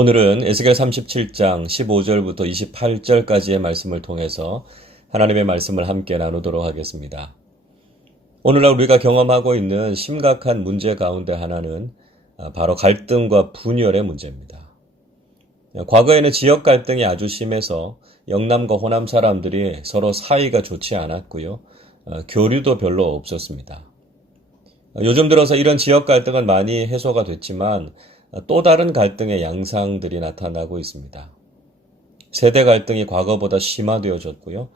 오늘은 에스겔 37장 15절부터 28절까지의 말씀을 통해서 하나님의 말씀을 함께 나누도록 하겠습니다. 오늘날 우리가 경험하고 있는 심각한 문제 가운데 하나는 바로 갈등과 분열의 문제입니다. 과거에는 지역 갈등이 아주 심해서 영남과 호남 사람들이 서로 사이가 좋지 않았고요. 교류도 별로 없었습니다. 요즘 들어서 이런 지역 갈등은 많이 해소가 됐지만 또 다른 갈등의 양상들이 나타나고 있습니다. 세대 갈등이 과거보다 심화되어졌고요.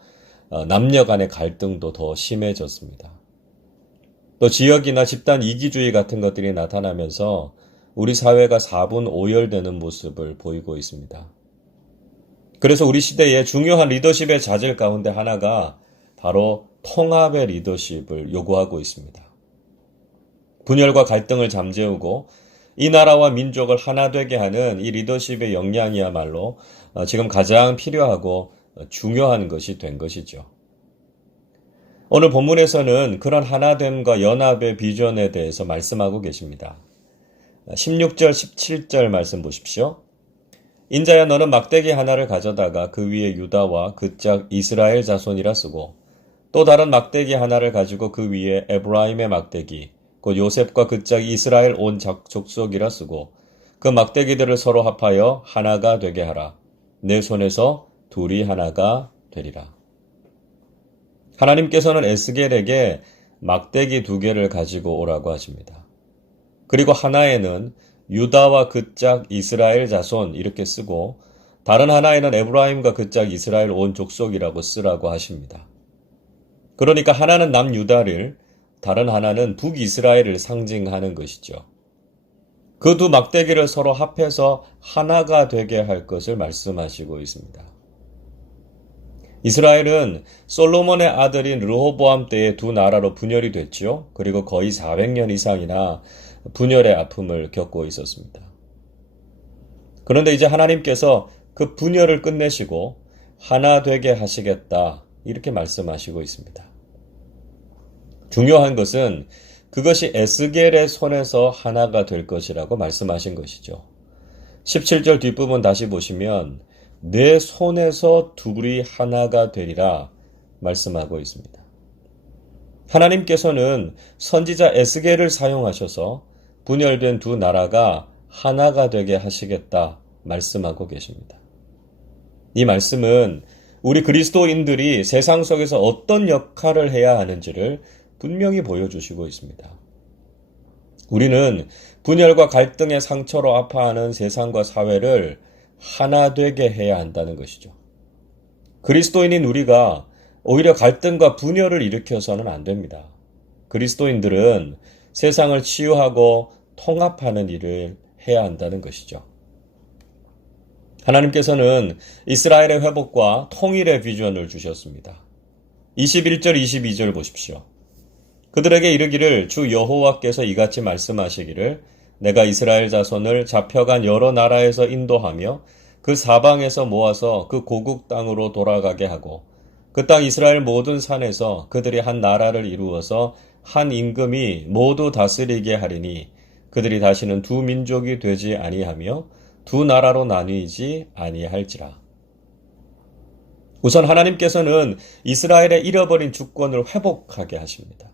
남녀 간의 갈등도 더 심해졌습니다. 또 지역이나 집단 이기주의 같은 것들이 나타나면서 우리 사회가 사분오열되는 모습을 보이고 있습니다. 그래서 우리 시대의 중요한 리더십의 자질 가운데 하나가 바로 통합의 리더십을 요구하고 있습니다. 분열과 갈등을 잠재우고 이 나라와 민족을 하나 되게 하는 이 리더십의 역량이야말로 지금 가장 필요하고 중요한 것이 된 것이죠. 오늘 본문에서는 그런 하나됨과 연합의 비전에 대해서 말씀하고 계십니다. 16절, 17절 말씀 보십시오. 인자야 너는 막대기 하나를 가져다가 그 위에 유다와 그 짝 이스라엘 자손이라 쓰고 또 다른 막대기 하나를 가지고 그 위에 에브라임의 막대기 곧 요셉과 그 짝 이스라엘 온 족속이라 쓰고 그 막대기들을 서로 합하여 하나가 되게 하라. 내 손에서 둘이 하나가 되리라. 하나님께서는 에스겔에게 막대기 2개를 가지고 오라고 하십니다. 그리고 하나에는 유다와 그 짝 이스라엘 자손 이렇게 쓰고 다른 하나에는 에브라임과 그 짝 이스라엘 온 족속이라고 쓰라고 하십니다. 그러니까 하나는 남유다를 다른 하나는 북이스라엘을 상징하는 것이죠. 그 두 막대기를 서로 합해서 하나가 되게 할 것을 말씀하시고 있습니다. 이스라엘은 솔로몬의 아들인 르호보암 때에 두 나라로 분열이 됐죠. 그리고 거의 400년 이상이나 분열의 아픔을 겪고 있었습니다. 그런데 이제 하나님께서 그 분열을 끝내시고 하나 되게 하시겠다 이렇게 말씀하시고 있습니다. 중요한 것은 그것이 에스겔의 손에서 하나가 될 것이라고 말씀하신 것이죠. 17절 뒷부분 다시 보시면 내 손에서 둘이 하나가 되리라 말씀하고 있습니다. 하나님께서는 선지자 에스겔을 사용하셔서 분열된 두 나라가 하나가 되게 하시겠다 말씀하고 계십니다. 이 말씀은 우리 그리스도인들이 세상 속에서 어떤 역할을 해야 하는지를 분명히 보여주시고 있습니다. 우리는 분열과 갈등의 상처로 아파하는 세상과 사회를 하나 되게 해야 한다는 것이죠. 그리스도인인 우리가 오히려 갈등과 분열을 일으켜서는 안 됩니다. 그리스도인들은 세상을 치유하고 통합하는 일을 해야 한다는 것이죠. 하나님께서는 이스라엘의 회복과 통일의 비전을 주셨습니다. 21절, 22절 보십시오. 그들에게 이르기를 주 여호와께서 이같이 말씀하시기를 내가 이스라엘 자손을 잡혀간 여러 나라에서 인도하며 그 사방에서 모아서 그 고국 땅으로 돌아가게 하고 그 땅 이스라엘 모든 산에서 그들이 한 나라를 이루어서 한 임금이 모두 다스리게 하리니 그들이 다시는 두 민족이 되지 아니하며 두 나라로 나뉘지 아니할지라. 우선 하나님께서는 이스라엘의 잃어버린 주권을 회복하게 하십니다.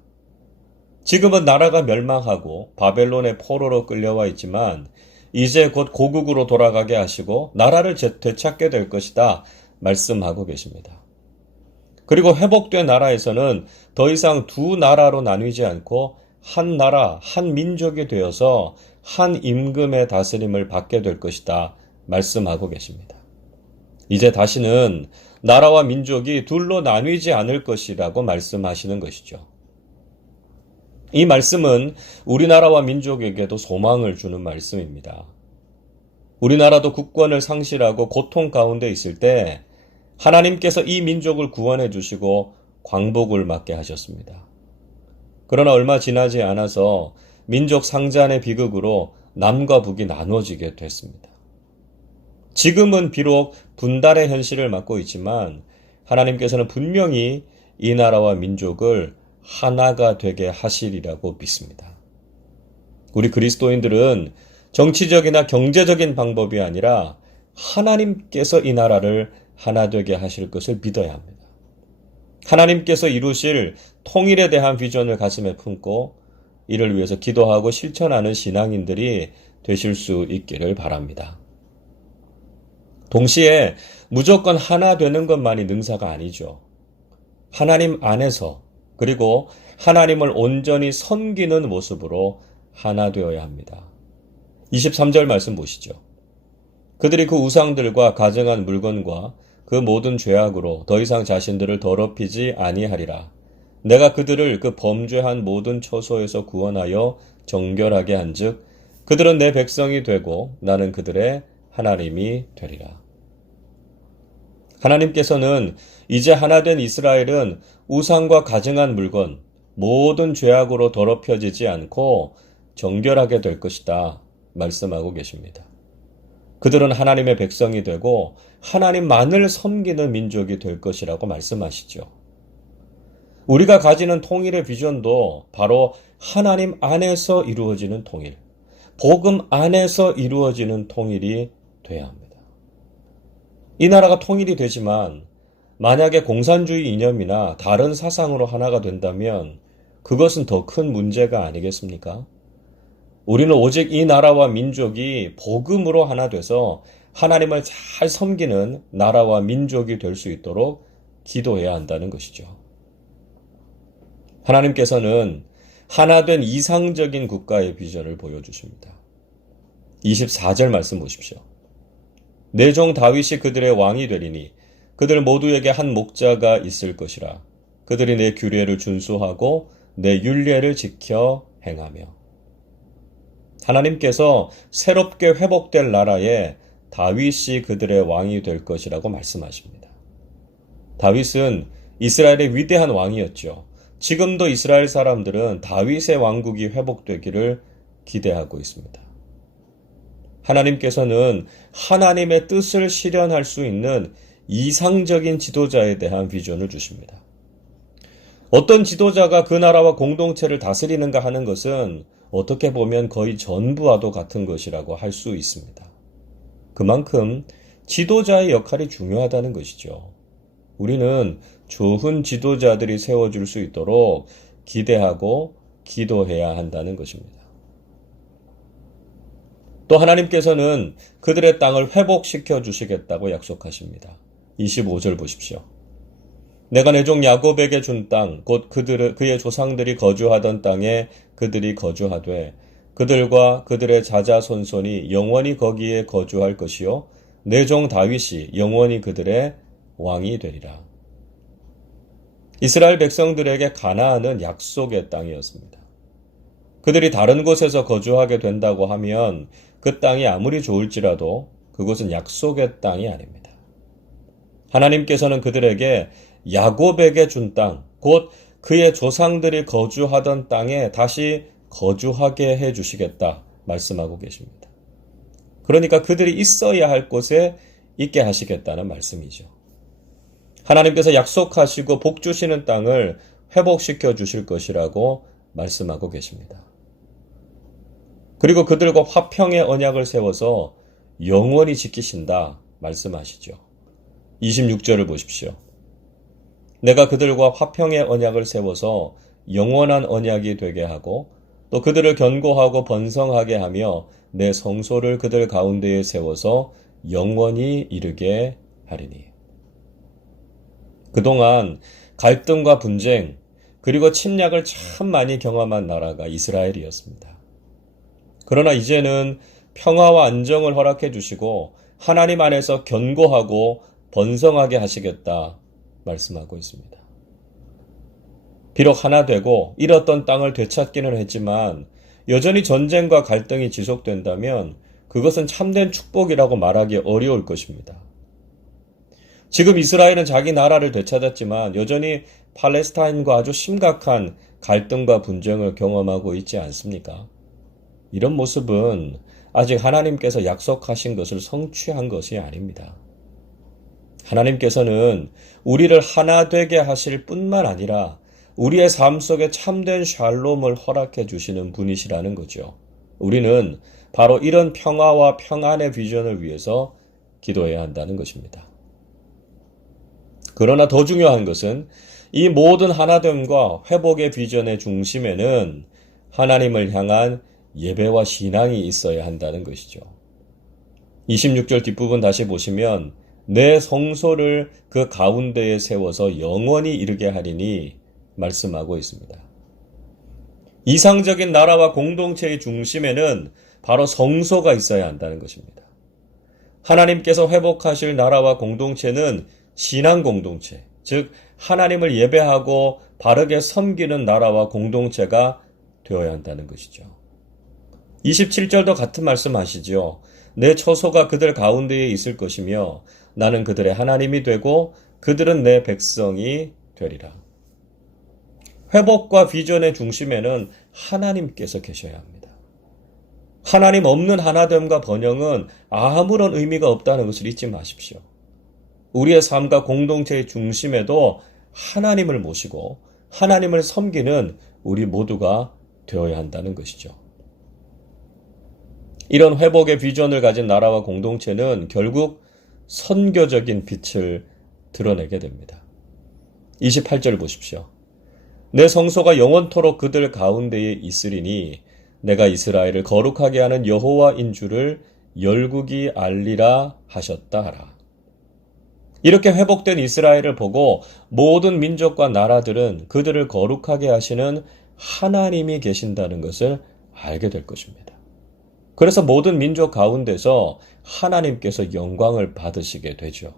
지금은 나라가 멸망하고 바벨론의 포로로 끌려와 있지만 이제 곧 고국으로 돌아가게 하시고 나라를 되찾게 될 것이다 말씀하고 계십니다. 그리고 회복된 나라에서는 더 이상 두 나라로 나뉘지 않고 한 나라, 한 민족이 되어서 한 임금의 다스림을 받게 될 것이다 말씀하고 계십니다. 이제 다시는 나라와 민족이 둘로 나뉘지 않을 것이라고 말씀하시는 것이죠. 이 말씀은 우리나라와 민족에게도 소망을 주는 말씀입니다. 우리나라도 국권을 상실하고 고통 가운데 있을 때 하나님께서 이 민족을 구원해 주시고 광복을 맞게 하셨습니다. 그러나 얼마 지나지 않아서 민족 상잔의 비극으로 남과 북이 나눠지게 됐습니다. 지금은 비록 분단의 현실을 맞고 있지만 하나님께서는 분명히 이 나라와 민족을 하나가 되게 하시리라고 믿습니다. 우리 그리스도인들은 정치적이나 경제적인 방법이 아니라 하나님께서 이 나라를 하나 되게 하실 것을 믿어야 합니다. 하나님께서 이루실 통일에 대한 비전을 가슴에 품고 이를 위해서 기도하고 실천하는 신앙인들이 되실 수 있기를 바랍니다. 동시에 무조건 하나 되는 것만이 능사가 아니죠. 하나님 안에서 그리고 하나님을 온전히 섬기는 모습으로 하나 되어야 합니다. 23절 말씀 보시죠. 그들이 그 우상들과 가증한 물건과 그 모든 죄악으로 더 이상 자신들을 더럽히지 아니하리라. 내가 그들을 그 범죄한 모든 처소에서 구원하여 정결하게 한즉 그들은 내 백성이 되고 나는 그들의 하나님이 되리라. 하나님께서는 이제 하나된 이스라엘은 우상과 가증한 물건, 모든 죄악으로 더럽혀지지 않고 정결하게 될 것이다 말씀하고 계십니다. 그들은 하나님의 백성이 되고 하나님만을 섬기는 민족이 될 것이라고 말씀하시죠. 우리가 가지는 통일의 비전도 바로 하나님 안에서 이루어지는 통일, 복음 안에서 이루어지는 통일이 돼야 합니다. 이 나라가 통일이 되지만 만약에 공산주의 이념이나 다른 사상으로 하나가 된다면 그것은 더 큰 문제가 아니겠습니까? 우리는 오직 이 나라와 민족이 복음으로 하나 돼서 하나님을 잘 섬기는 나라와 민족이 될 수 있도록 기도해야 한다는 것이죠. 하나님께서는 하나된 이상적인 국가의 비전을 보여주십니다. 24절 말씀 보십시오. 내 종 다윗이 그들의 왕이 되리니 그들 모두에게 한 목자가 있을 것이라. 그들이 내 규례를 준수하고 내 율례를 지켜 행하며. 하나님께서 새롭게 회복될 나라에 다윗이 그들의 왕이 될 것이라고 말씀하십니다. 다윗은 이스라엘의 위대한 왕이었죠. 지금도 이스라엘 사람들은 다윗의 왕국이 회복되기를 기대하고 있습니다. 하나님께서는 하나님의 뜻을 실현할 수 있는 이상적인 지도자에 대한 비전을 주십니다. 어떤 지도자가 그 나라와 공동체를 다스리는가 하는 것은 어떻게 보면 거의 전부와도 같은 것이라고 할 수 있습니다. 그만큼 지도자의 역할이 중요하다는 것이죠. 우리는 좋은 지도자들이 세워줄 수 있도록 기대하고 기도해야 한다는 것입니다. 또 하나님께서는 그들의 땅을 회복시켜 주시겠다고 약속하십니다. 25절 보십시오. 내가 내 종 야곱에게 준 땅, 곧 그의 조상들이 거주하던 땅에 그들이 거주하되 그들과 그들의 자자손손이 영원히 거기에 거주할 것이요 내 종 다윗이 영원히 그들의 왕이 되리라. 이스라엘 백성들에게 가나안은 약속의 땅이었습니다. 그들이 다른 곳에서 거주하게 된다고 하면 그 땅이 아무리 좋을지라도 그곳은 약속의 땅이 아닙니다. 하나님께서는 그들에게 야곱에게 준 땅, 곧 그의 조상들이 거주하던 땅에 다시 거주하게 해주시겠다 말씀하고 계십니다. 그러니까 그들이 있어야 할 곳에 있게 하시겠다는 말씀이죠. 하나님께서 약속하시고 복 주시는 땅을 회복시켜 주실 것이라고 말씀하고 계십니다. 그리고 그들과 화평의 언약을 세워서 영원히 지키신다 말씀하시죠. 26절을 보십시오. 내가 그들과 화평의 언약을 세워서 영원한 언약이 되게 하고 또 그들을 견고하고 번성하게 하며 내 성소를 그들 가운데에 세워서 영원히 이르게 하리니. 그동안 갈등과 분쟁 그리고 침략을 참 많이 경험한 나라가 이스라엘이었습니다. 그러나 이제는 평화와 안정을 허락해 주시고 하나님 안에서 견고하고 번성하게 하시겠다 말씀하고 있습니다. 비록 하나 되고 잃었던 땅을 되찾기는 했지만 여전히 전쟁과 갈등이 지속된다면 그것은 참된 축복이라고 말하기 어려울 것입니다. 지금 이스라엘은 자기 나라를 되찾았지만 여전히 팔레스타인과 아주 심각한 갈등과 분쟁을 경험하고 있지 않습니까? 이런 모습은 아직 하나님께서 약속하신 것을 성취한 것이 아닙니다. 하나님께서는 우리를 하나 되게 하실 뿐만 아니라 우리의 삶 속에 참된 샬롬을 허락해 주시는 분이시라는 거죠. 우리는 바로 이런 평화와 평안의 비전을 위해서 기도해야 한다는 것입니다. 그러나 더 중요한 것은 이 모든 하나됨과 회복의 비전의 중심에는 하나님을 향한 예배와 신앙이 있어야 한다는 것이죠. 26절 뒷부분 다시 보시면 내 성소를 그 가운데에 세워서 영원히 이르게 하리니 말씀하고 있습니다. 이상적인 나라와 공동체의 중심에는 바로 성소가 있어야 한다는 것입니다. 하나님께서 회복하실 나라와 공동체는 신앙 공동체, 즉 하나님을 예배하고 바르게 섬기는 나라와 공동체가 되어야 한다는 것이죠. 27절도 같은 말씀하시죠. 내 처소가 그들 가운데에 있을 것이며 나는 그들의 하나님이 되고 그들은 내 백성이 되리라. 회복과 비전의 중심에는 하나님께서 계셔야 합니다. 하나님 없는 하나됨과 번영은 아무런 의미가 없다는 것을 잊지 마십시오. 우리의 삶과 공동체의 중심에도 하나님을 모시고 하나님을 섬기는 우리 모두가 되어야 한다는 것이죠. 이런 회복의 비전을 가진 나라와 공동체는 결국 선교적인 빛을 드러내게 됩니다. 28절 보십시오. 내 성소가 영원토록 그들 가운데에 있으리니 내가 이스라엘을 거룩하게 하는 여호와인 줄을 열국이 알리라 하셨다 하라. 이렇게 회복된 이스라엘을 보고 모든 민족과 나라들은 그들을 거룩하게 하시는 하나님이 계신다는 것을 알게 될 것입니다. 그래서 모든 민족 가운데서 하나님께서 영광을 받으시게 되죠.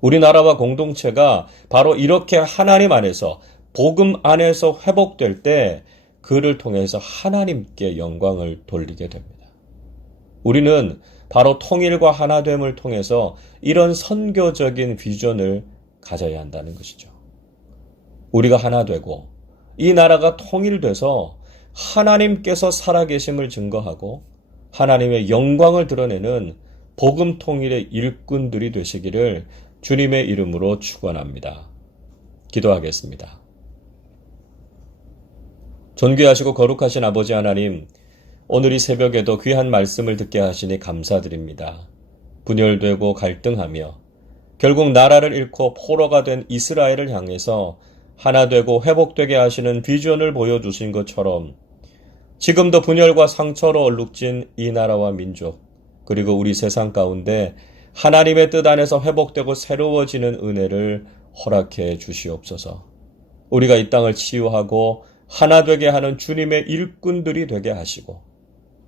우리나라와 공동체가 바로 이렇게 하나님 안에서 복음 안에서 회복될 때 그를 통해서 하나님께 영광을 돌리게 됩니다. 우리는 바로 통일과 하나됨을 통해서 이런 선교적인 비전을 가져야 한다는 것이죠. 우리가 하나 되고 이 나라가 통일돼서 하나님께서 살아계심을 증거하고 하나님의 영광을 드러내는 복음 통일의 일꾼들이 되시기를 주님의 이름으로 축원합니다. 기도하겠습니다. 존귀하시고 거룩하신 아버지 하나님, 오늘 이 새벽에도 귀한 말씀을 듣게 하시니 감사드립니다. 분열되고 갈등하며 결국 나라를 잃고 포로가 된 이스라엘을 향해서 하나 되고 회복되게 하시는 비전을 보여주신 것처럼 지금도 분열과 상처로 얼룩진 이 나라와 민족, 그리고 우리 세상 가운데 하나님의 뜻 안에서 회복되고 새로워지는 은혜를 허락해 주시옵소서. 우리가 이 땅을 치유하고 하나 되게 하는 주님의 일꾼들이 되게 하시고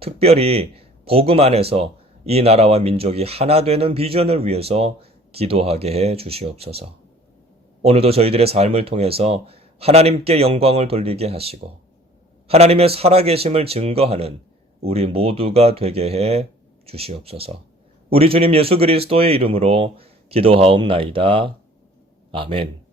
특별히 복음 안에서 이 나라와 민족이 하나 되는 비전을 위해서 기도하게 해 주시옵소서. 오늘도 저희들의 삶을 통해서 하나님께 영광을 돌리게 하시고 하나님의 살아계심을 증거하는 우리 모두가 되게 해 주시옵소서. 우리 주님 예수 그리스도의 이름으로 기도하옵나이다. 아멘.